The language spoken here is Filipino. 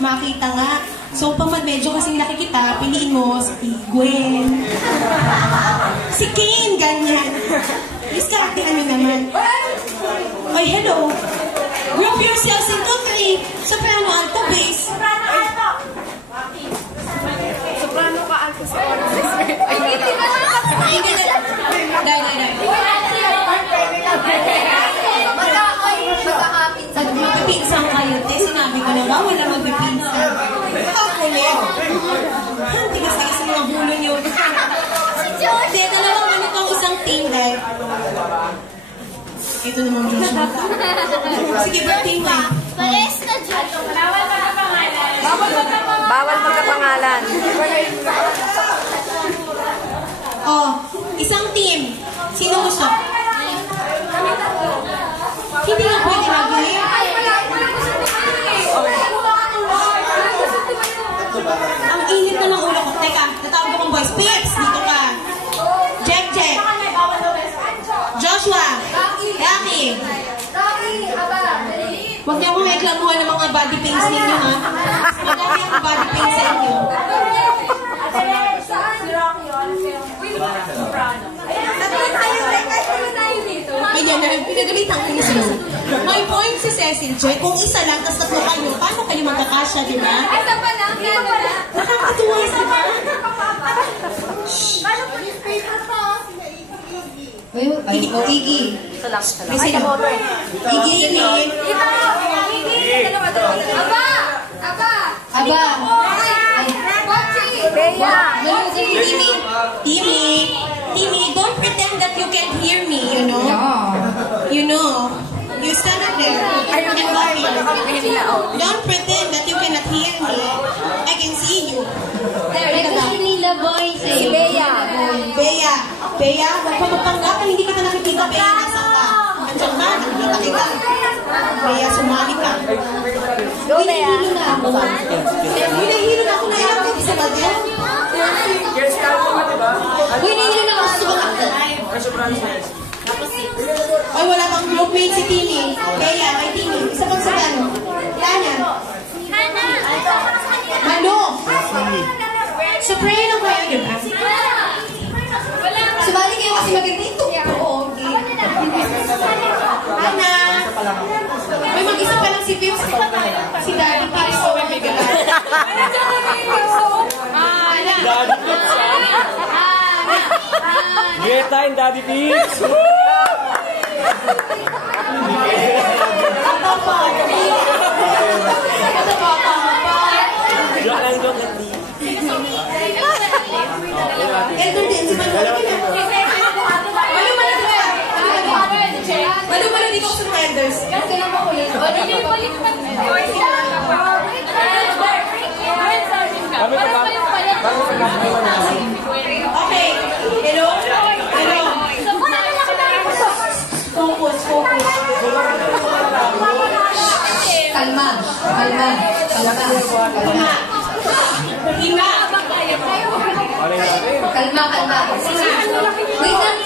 makita nga. So, pag medyo kasing nakikita, piliin mo si Gwen, si Kane, ganyan. Diskartehan nyo naman. Ay, hello. Group yourselves into 3. Soprano, alto, bass. Soprano, alto. Soprano ka, alto, si Orange. Ay, hindi na lang. Hindi na lang. Dahil. Magpipinsan kayo, te. Sinabi ko na ba, wala magpipinsan. Kakulit. Tigas-tigas mo ang hulo niyo. Hindi, dalawang ganito ang isang team, dahil. Ito naman Joshua. Sige, team na. Pares na, Joshua. Bawal magkapangalan. Bawal magkapangalan. Oh, isang team. Sino gusto? Hindi nga pwede mag-game. Ang init na ng ulo ko. Teka, natawag akong boys. Pips, dito ka. Jack. Joshua. Rocky. Huwag niyo akong reklamuhan ng mga body pains ninyo, ha? Madami ang body pains sa inyo. Pinagalitan ko niya sila. May point si Cecil Joy. Kung isa lang, tas tatlo kayo, paano kayo magkakasya, di ba? Asa pa lang, Nakakatuwa, di ba? paano po yung favorite mo? Iggy. Ito lang. May sino? Iggy. Aba. Timmy, don't pretend that you can't hear me, you know? You know. You stand up there. Don't pretend that you cannot hear me. I can see you. Si Bea. Bea, huwag ka magpanggap. Hindi kita nakikita, Bea. Nasaan ka? Nandiyan ka? Nakikita kita. Bea, sumali ka. Hinahilo na ako. Hinahilo na ako na yan. Hindi sa bagay. Hinahilo na ako. Ay, wala kang groupmate si Timmy. Bea, kay Timmy. Isa pang sa gano'n. Tanya. Mano. Soprano kayo, di ba? Sumali kayo kasi magandito. Oo, okay. Ana. May mag-isa pa lang si Pips. Si Daddy Pips. So, may gano'n. Ana. Daddy Pips. Get time, Daddy Pips. Elder din, si Manu. Manu, di ko sa elders. Okay. Hello? Focus. Kalma. Kalma. Wait lang.